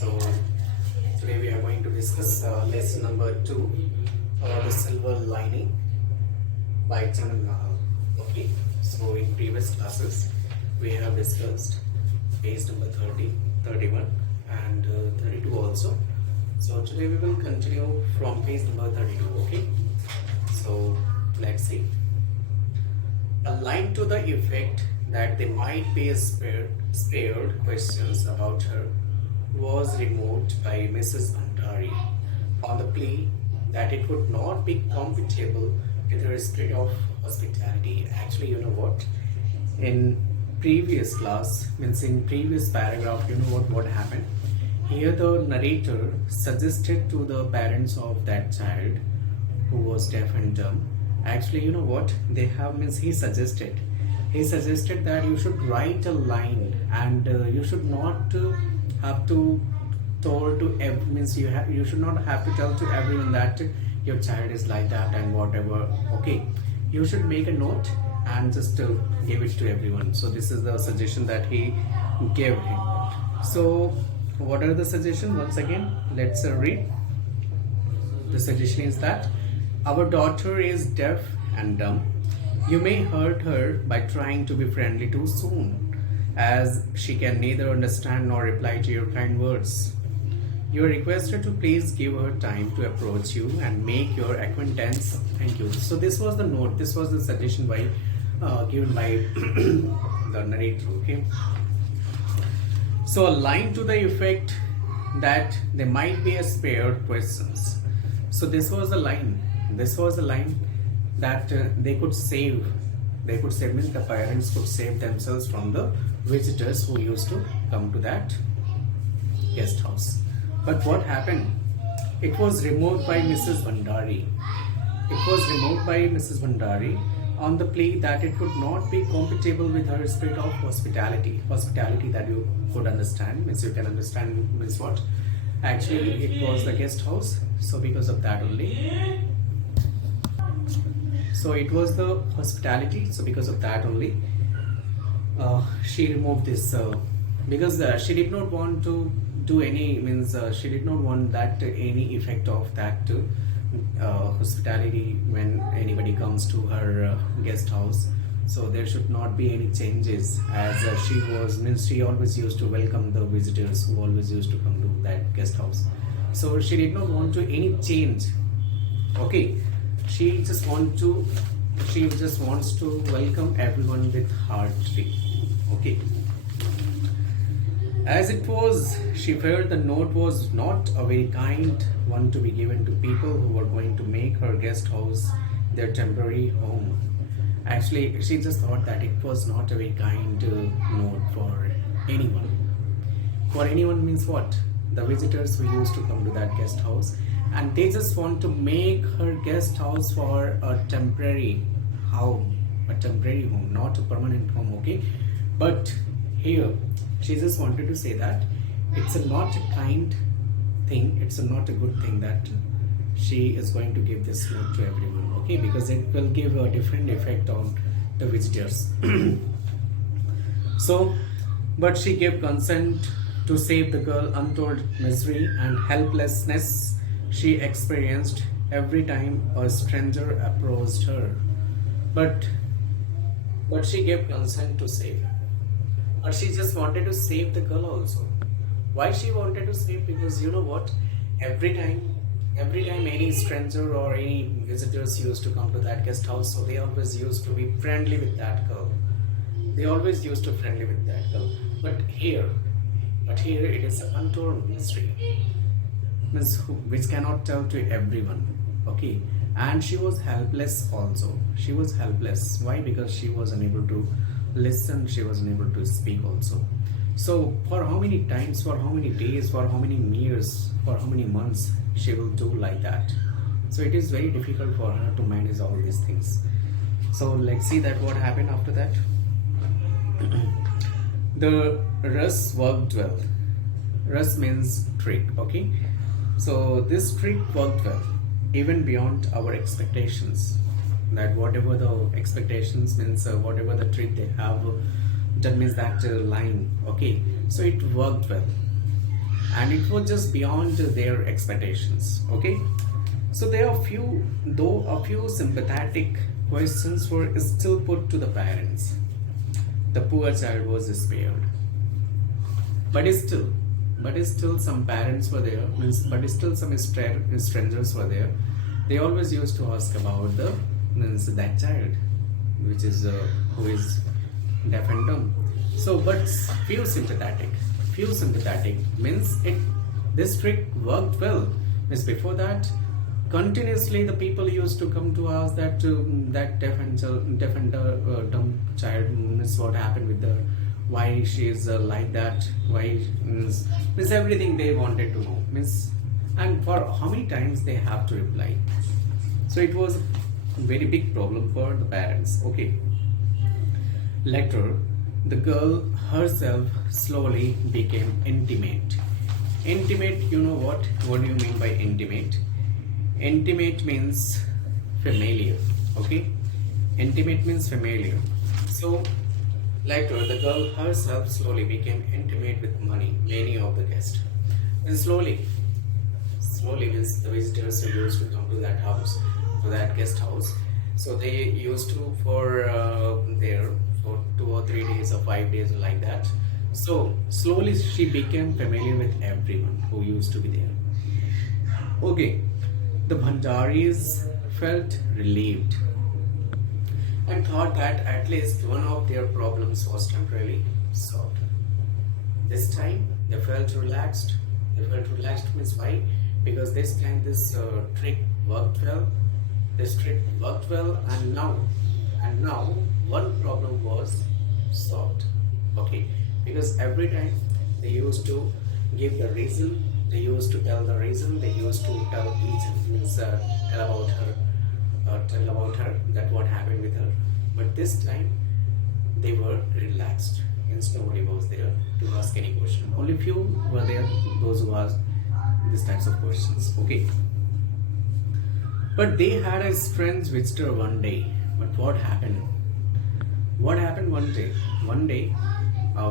So today we are going to discuss lesson number 2, the silver lining by Chandan Nahal. Okay, so in previous classes we have discussed page number 30, 31 and 32 also. So today we will continue from page number 32. Okay, so let's see. A line to the effect that they might be spared questions about her was removed by Mrs. Bhandari on the plea that it would not be compatible with her spirit of hospitality. Actually, you know what? In previous class, means in previous paragraph, you know what happened? Here the narrator suggested to the parents of that child who was deaf and dumb. Actually, you know what they have means he suggested that you should write a line and you should not have to tell to means you should not have to tell to everyone that your child is like that and whatever. Okay, you should make a note and just give it to everyone. So this is the suggestion that he gave him. So what are the suggestions? Once again, let's read. The suggestion is that our daughter is deaf and dumb. You may hurt her by trying to be friendly too soon, as she can neither understand nor reply to your kind words. You are requested to please give her time to approach you and make your acquaintance. Thank you. So this was the note. This was the suggestion given by the narrator. Okay. So a line to the effect that there might be a spared questions. So this was the line. This was the line that they could save. They could save, means the parents could save themselves from the visitors who used to come to that guest house. But what happened? It was removed by Mrs. Bhandari. It was removed by Mrs. Bhandari on the plea that it would not be compatible with her spirit of hospitality. Hospitality that you could understand, means you can understand means what? Actually, it was the guest house. So because of that only. So it was the hospitality. So because of that only, she removed this because she did not want to do any means she did not want that any effect of that hospitality when anybody comes to her guest house. So there should not be any changes, as she was means she always used to welcome the visitors who always used to come to that guest house. So she did not want to any change. Okay, she just wants to welcome everyone with heartily. Okay. As it was, she felt the note was not a very kind one to be given to people who were going to make her guest house their temporary home. Actually, she just thought that it was not a very kind note for anyone. For anyone means what? The visitors who used to come to that guest house, and they just want to make her guest house for a temporary home, not a permanent home. Okay, but here she just wanted to say that it's not a kind thing, it's not a good thing that she is going to give this note to everyone. Okay, because it will give a different effect on the visitors. So, but she gave consent to save the girl untold misery and helplessness she experienced every time a stranger approached her. But she gave consent to save. But she just wanted to save the girl also. Why she wanted to save? Because you know what? Every time any stranger or any visitors used to come to that guest house, so they always used to be friendly with that girl. They always used to friendly with that girl. But here it is an untold mystery, means which cannot tell to everyone. Okay, and she was helpless also. She was helpless. Why? Because she was unable to listen. She was unable to speak also. So for how many times, for how many days, for how many years, for how many months she will do like that? So it is very difficult for her to manage all these things. So let's see that what happened after that. The ruse worked well. Ruse means trick. Okay, so this trick worked well, even beyond our expectations. That whatever the expectations means, whatever the trick they have, that means that line. Okay, so it worked well. and it was just beyond their expectations. Okay, so there are few, though a few sympathetic questions were still put to the parents. The poor child was spared, but still, some parents were there. But still, some strangers were there. They always used to ask about the that child, which is who is deaf and dumb. So, but few sympathetic means it. This trick worked well. Means before that, continuously the people used to come to ask that that deaf and dumb child, means what happened with her, why she is like that, why means everything they wanted to know, means, and for how many times they have to reply. So it was a very big problem for the parents. Okay. Later, the girl herself slowly became intimate. Intimate, you know what? What do you mean by intimate? Intimate means familiar. Okay? Intimate means familiar. So, later, the girl herself slowly became intimate with many of the guests. And slowly means the visitors who used to come to that house, to that guest house. So they used to for there for 2 or 3 days or 5 days like that. So slowly she became familiar with everyone who used to be there. Okay, the Bhandaris felt relieved and thought that at least one of their problems was temporarily solved. This time they felt relaxed. They felt relaxed means why? Because this time this trick worked well. This trick worked well, and now one problem was solved. Okay, because every time they used to give the reason, they used to tell the reason, they used to tell each means tell about her that what happened with her. But this time they were relaxed. Hence nobody was there to ask any question. Only few were there, those who asked these types of questions. Okay. But they had a strange visitor one day. But what happened? What happened one day? One day, a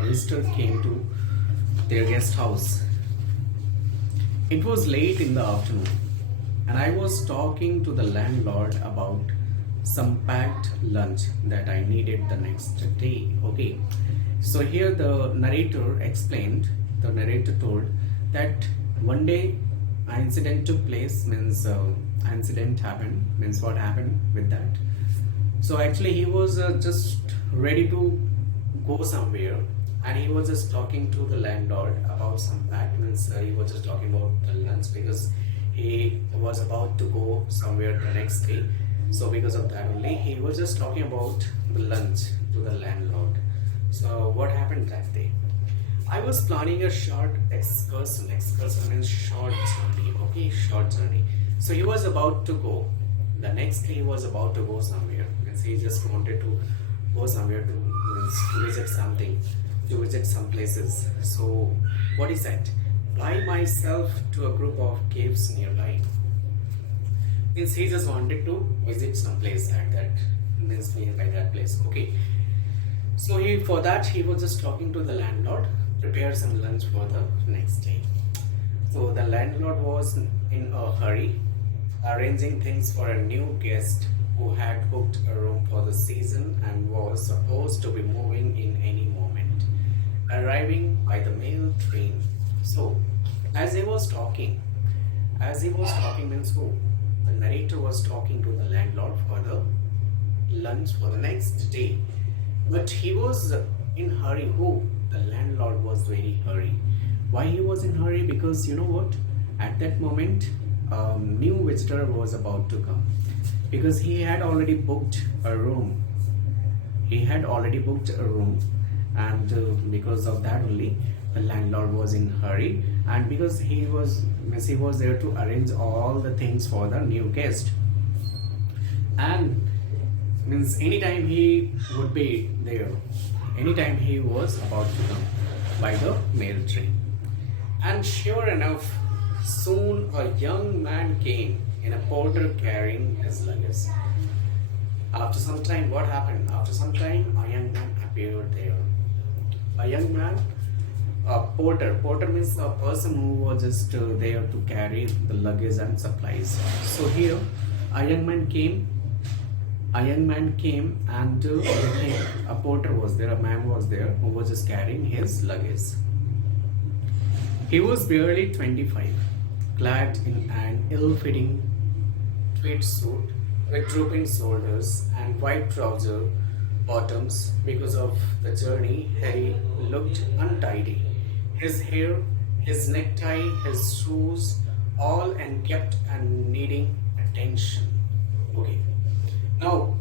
visitor came to their guest house. It was late in the afternoon, and I was talking to the landlord about some packed lunch that I needed the next day. Okay, so here the narrator explained. The narrator told that one day an incident took place, means incident happened, means what happened with that. So actually he was just ready to go somewhere, and he was just talking to the landlord about some fact, means he was just talking about the lunch because he was about to go somewhere the next day. So because of that only he was just talking about the lunch to the landlord. So what happened that day? I was planning a short excursion. Excursion means short journey. Okay, short journey. So he was about to go. The next day he was about to go somewhere. Means he just wanted to go somewhere to visit something, to visit some places. So what he said? Fly myself to a group of caves nearby. Means he just wanted to visit some place at that, means nearby that place. Okay. So for that he was just talking to the landlord, prepare some lunch for the next day. So the landlord was in a hurry, arranging things for a new guest who had booked a room for the season and was supposed to be moving in any moment, arriving by the mail train. So as he was talking means who? The narrator was talking to the landlord for the lunch for the next day. But he was in hurry. Who? The landlord was very hurry. Why he was in hurry? Because you know what? At that moment, new visitor was about to come. Because he had already booked a room. And because of that only, the landlord was in hurry. And because he was there to arrange all the things for the new guest. And means anytime he would be there, anytime he was about to come by the mail train. And sure enough, soon a young man came in a porter carrying his luggage. After some time, what happened? After some time, a young man appeared there. A young man a porter. Porter means a person who was just there to carry the luggage and supplies. So here, a young man came. A young man came, and with him, a porter was there. A man was there who was just carrying his luggage. He was barely 25, clad in an ill-fitting tweed suit with drooping shoulders and white trouser bottoms. Because of the journey, Harry looked untidy. His hair, his necktie, his shoes, all and kept and needing attention. Okay. Now,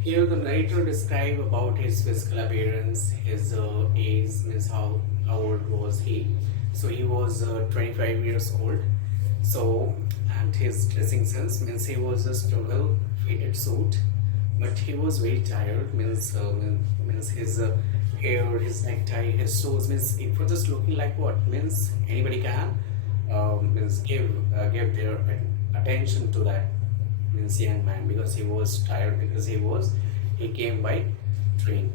here the narrator describe about his physical appearance, his age, means how old was he. So he was 25 years old. So, and his dressing sense means he was just a well-fitted suit, but he was very tired. Means his hair, his necktie, his shoes, means it was just looking like what means anybody can means give their attention to that means young man, because he was tired, because he came by train.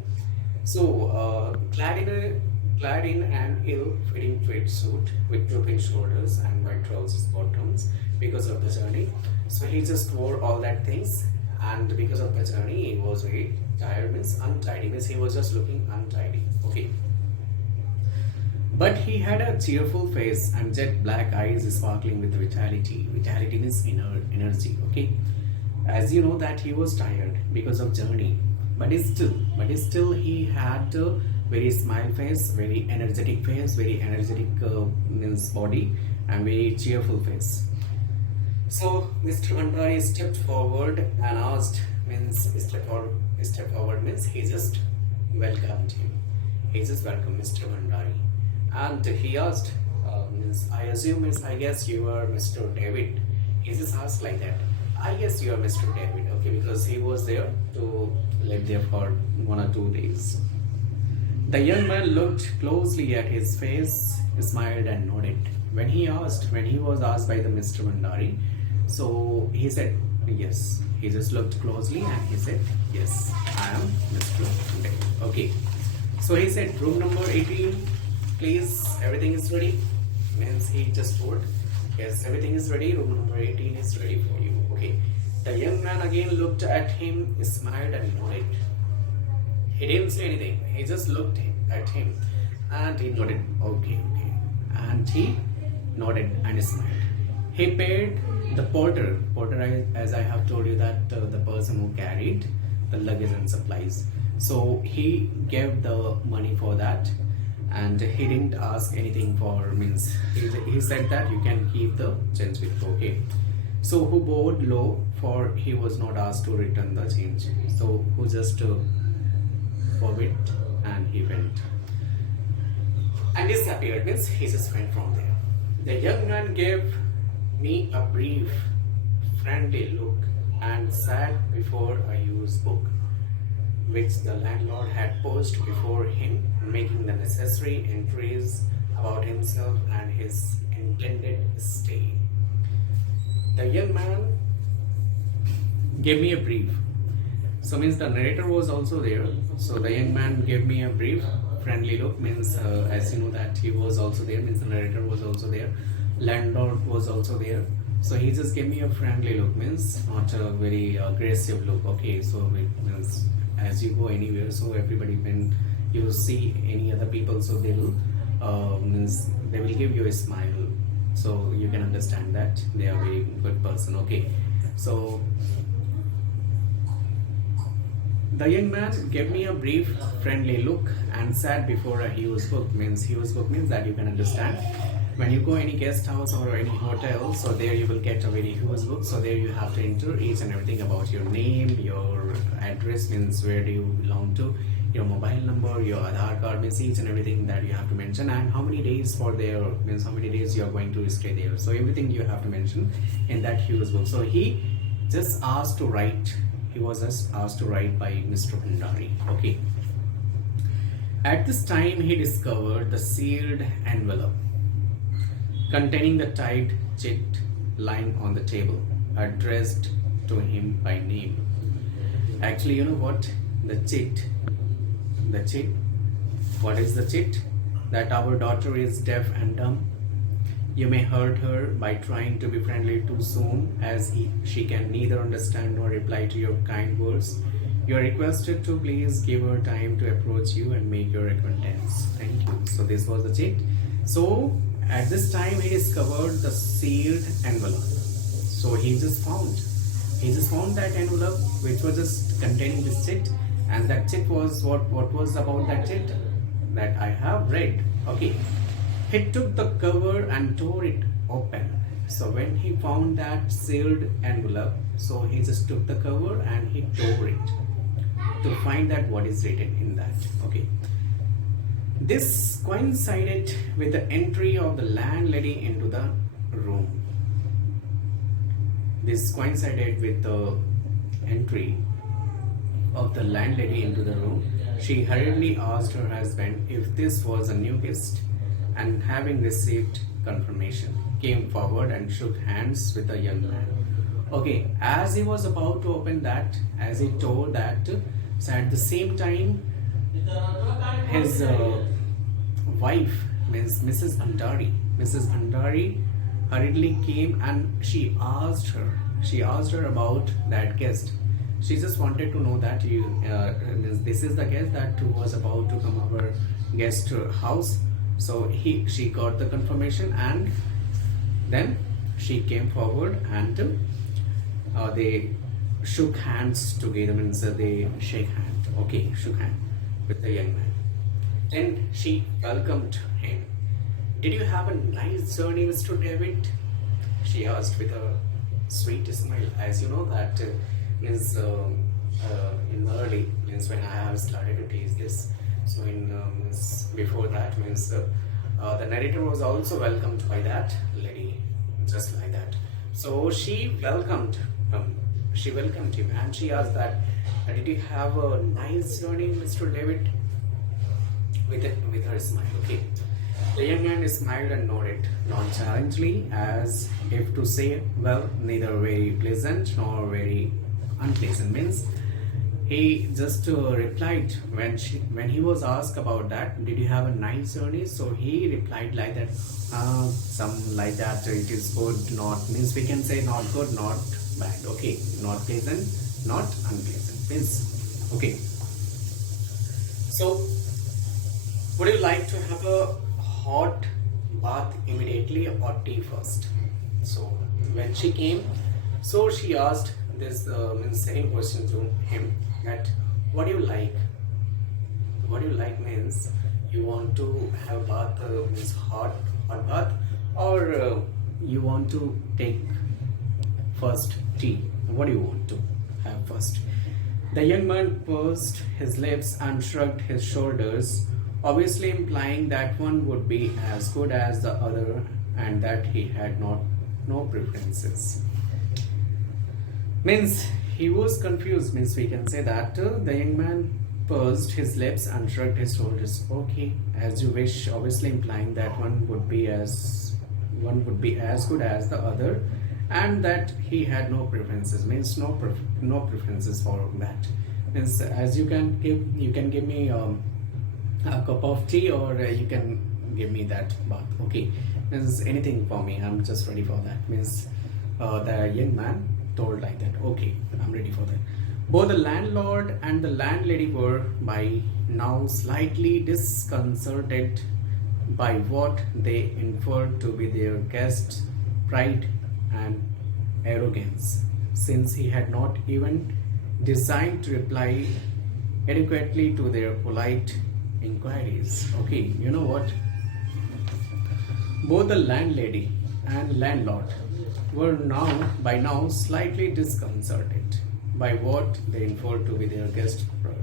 So clad in an ill-fitting tweed suit with drooping shoulders and white trousers bottoms because of the journey. So he just wore all that things, and because of the journey he was very tired, means untidy, means he was just looking untidy. Okay. But he had a cheerful face and jet black eyes sparkling with vitality. Vitality means energy. Okay, as you know that he was tired because of journey, but still he had a very smile face, very energetic means body, and very cheerful face. So Mr. Bhandari stepped forward and asked, means step forward means he just welcomed him. He just welcomed Mr. Bhandari. And he asked, means I assume, means I guess you are Mr. David. He just asked like that. I guess you are Mr. David, okay, because he was there to live there for 1 or 2 days. The young man looked closely at his face, smiled and nodded. When he was asked by the Mr. Bhandari, so he said yes. He just looked closely and he said, yes, I am Mr. David. Okay. So he said, room number 18. Please, everything is ready. Means he just told, yes, everything is ready. Room number 18 is ready for you. Okay. The young man again looked at him, smiled and nodded. He didn't say anything. He just looked at him and he nodded. Okay. And he nodded and smiled. He paid the porter, as I have told you, that the person who carried the luggage and supplies. So he gave the money for that. And he didn't ask anything for, means he said that you can keep the change with you. Okay. So who bowed low, for he was not asked to return the change. So who just forbid, and he went. And disappeared, means he just went from there. The young man gave me a brief, friendly look and sat before a used book, which the landlord had posed before him, making the necessary entries about himself and his intended stay. The young man gave me a brief. So means the narrator was also there. So the young man gave me a brief, friendly look, means as you know that he was also there, means the narrator was also there, landlord was also there. So he just gave me a friendly look, means not a very aggressive look. Okay, so it means as you go anywhere, so everybody, when you see any other people, so they will give you a smile, so you can understand that they are very good person. Okay, so the young man gave me a brief friendly look and sat before a huge book. Means that you can understand, when you go any guest house or any hotel, so there you will get a very huge book. So there you have to enter each and everything about your name, your address, means where do you belong to, your mobile number, your Aadhaar card, means each and everything that you have to mention, and how many days for there, means how many days you are going to stay there. So everything you have to mention in that huge book. So he just asked to write. He was just asked to write by Mr. Bhandari. Okay. At this time, he discovered the sealed envelope containing the tight chit lying on the table, addressed to him by name. Actually, you know what? The chit. What is the chit? that our daughter is deaf and dumb. You may hurt her by trying to be friendly too soon, as she can neither understand nor reply to your kind words. You are requested to please give her time to approach you and make your acquaintance. Thank you. So this was the chit. So at this time he discovered the sealed envelope. So he just found that envelope which was just containing this chit, and that chit was what was about that chit that I have read. Okay. He took the cover and tore it open. So when he found that sealed envelope, so he just took the cover and he tore it to find that what is written in that. Okay. This coincided with the entry of the landlady into the room. This coincided with the entry of the landlady into the room. She hurriedly asked her husband if this was a new guest, and having received confirmation, came forward and shook hands with the young man. Okay, as he was about to open that, as he told that, so at the same time, his wife, means Mrs. Andari hurriedly came and she asked her about that guest. She just wanted to know that this is the guest that was about to come our guest house. So she got the confirmation, and then she came forward and they shook hands together, means they shake hand. Okay, shook hand with the young man. Then she welcomed him. Did you have a nice journey, Mr. David? She asked with a sweet smile. As you know that means in early, means when I have started to teach this. So in before that, means the narrator was also welcomed by that lady, just like that. So she welcomed him, and she asked that, did you have a nice journey, Mr. David? With her smile. Okay. The young man smiled and nodded nonchalantly, as if to say, well, neither very pleasant nor very unpleasant. Means he just replied when he was asked about that, did you have a nice journey? So he replied like that, some like that, it is good, not, means we can say not good, not bad. Okay, not pleasant, not unpleasant. Means okay. So would you like to have a hot bath immediately or tea first? So when she came, so she asked this same question to him, that what do you like? What do you like means you want to have bath, means hot bath, or you want to take first tea? What do you want to have first? The young man pursed his lips and shrugged his shoulders, obviously implying that one would be as good as the other and that he had no preferences. Means he was confused, means we can say that the young man pursed his lips and shrugged his shoulders. Okay, as you wish, obviously implying that one would be as good as the other, and that he had no preferences, means no preferences for that. Means as you can give me a cup of tea, or you can give me that bath. Okay, means anything for me, I'm just ready for that. Means the young man told like that, okay, I'm ready for that. Both the landlord and the landlady were by now slightly disconcerted by what they inferred to be their guest's pride and arrogance, since he had not even designed to reply adequately to their polite inquiries. Okay, you know what? Both the landlady and landlord were by now slightly disconcerted by what they inferred to be their guest pride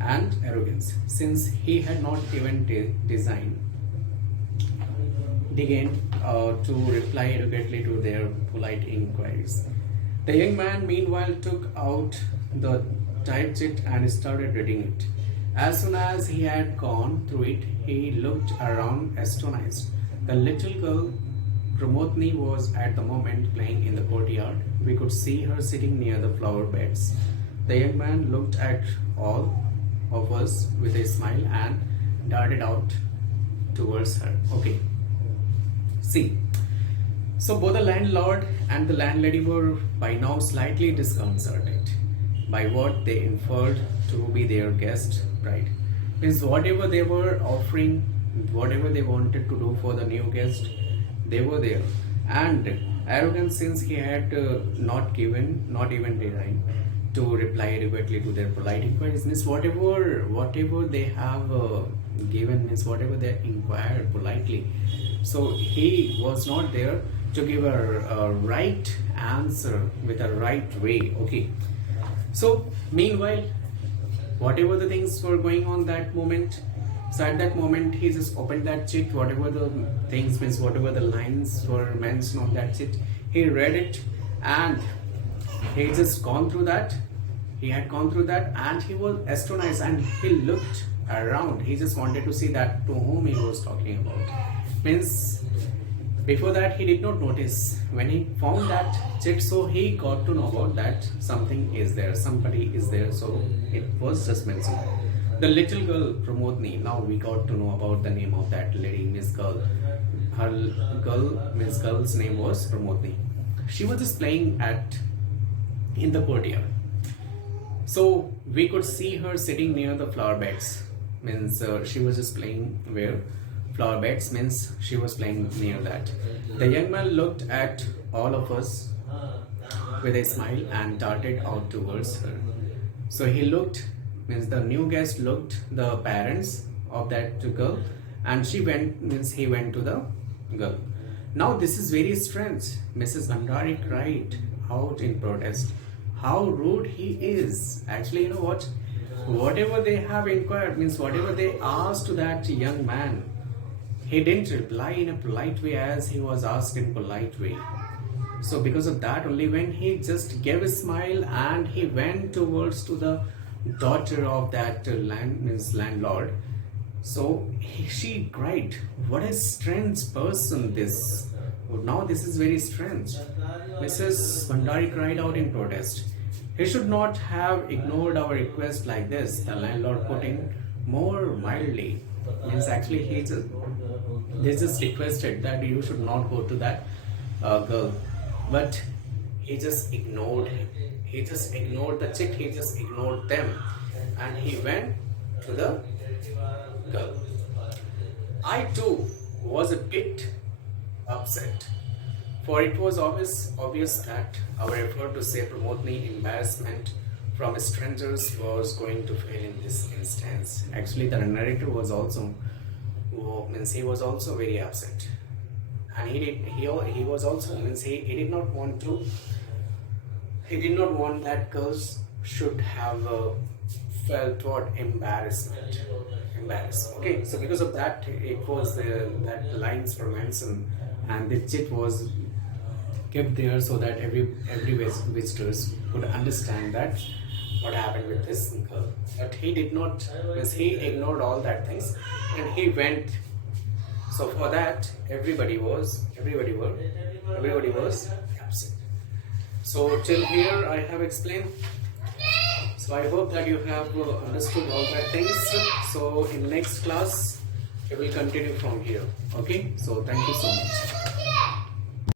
and arrogance, since he had not even designed to reply adequately to their polite inquiries. The young man meanwhile took out the typed and started reading it. As soon as he had gone through it, he looked around astonished. The little girl Pramodni was at the moment playing in the courtyard. We could see her sitting near the flower beds. The young man looked at all of us with a smile and darted out towards her. Okay, see, so both the landlord and the landlady were by now slightly disconcerted by what they inferred to be their guest bride. Means whatever they were offering, whatever they wanted to do for the new guest, they were there. And arrogant, since he had not even designed to reply adequately to their polite inquiries, means whatever they have given, means whatever they inquired politely, so he was not there to give a right answer with a right way. Okay, so meanwhile, whatever the things were going on that moment, so at that moment he just opened that chit, whatever the things, means whatever the lines were mentioned on that chit, he read it, and he just gone through that. He had gone through that, and he was astonished, and he looked around. He just wanted to see that to whom he was talking about. Means before that he did not notice. When he found that chit, so he got to know about that something is there, somebody is there. So it was just mentioned. The little girl Pramodni. Now we got to know about the name of that lady, Miss Girl. Miss Girl's name was Pramodni. She was just playing in the courtyard. So we could see her sitting near the flower beds. Means she was just playing where flower beds, means she was playing near that. The young man looked at all of us with a smile and darted out towards her. So he looked, means the new guest looked the parents of that girl, and she went, means he went to the girl. Now this is very strange, Mrs. Bhandari cried out in protest. How rude he is. Actually, you know what? Whatever they have inquired, means whatever they asked to that young man, he didn't reply in a polite way as he was asked in polite way. So because of that only, when he just gave a smile and he went towards to the daughter of that landlord, so she cried, what a strange person this. Now this is very strange. Mrs. Bhandari cried out in protest. He should not have ignored our request like this, the landlord put in more mildly. Means actually they just requested that you should not go to that girl, but he just ignored him. He just ignored the chick, he just ignored them, and he went to the girl. I too was a bit upset, for it was obvious that our effort to save Pramodni embarrassment from strangers was going to fail in this instance. Actually, the narrator was also, means he was also very upset, and he was also, means he did not want that girls should have felt what embarrassment. Okay, so because of that, it was that lines were mentioned, and the chit was kept there so that every visitors could understand that what happened with this girl. But he did not, because he ignored all that things, and he went. So for that, everybody was absent. So till here I have explained. So I hope that you have understood all that things. So in next class we will continue from here. Okay, so thank you so much.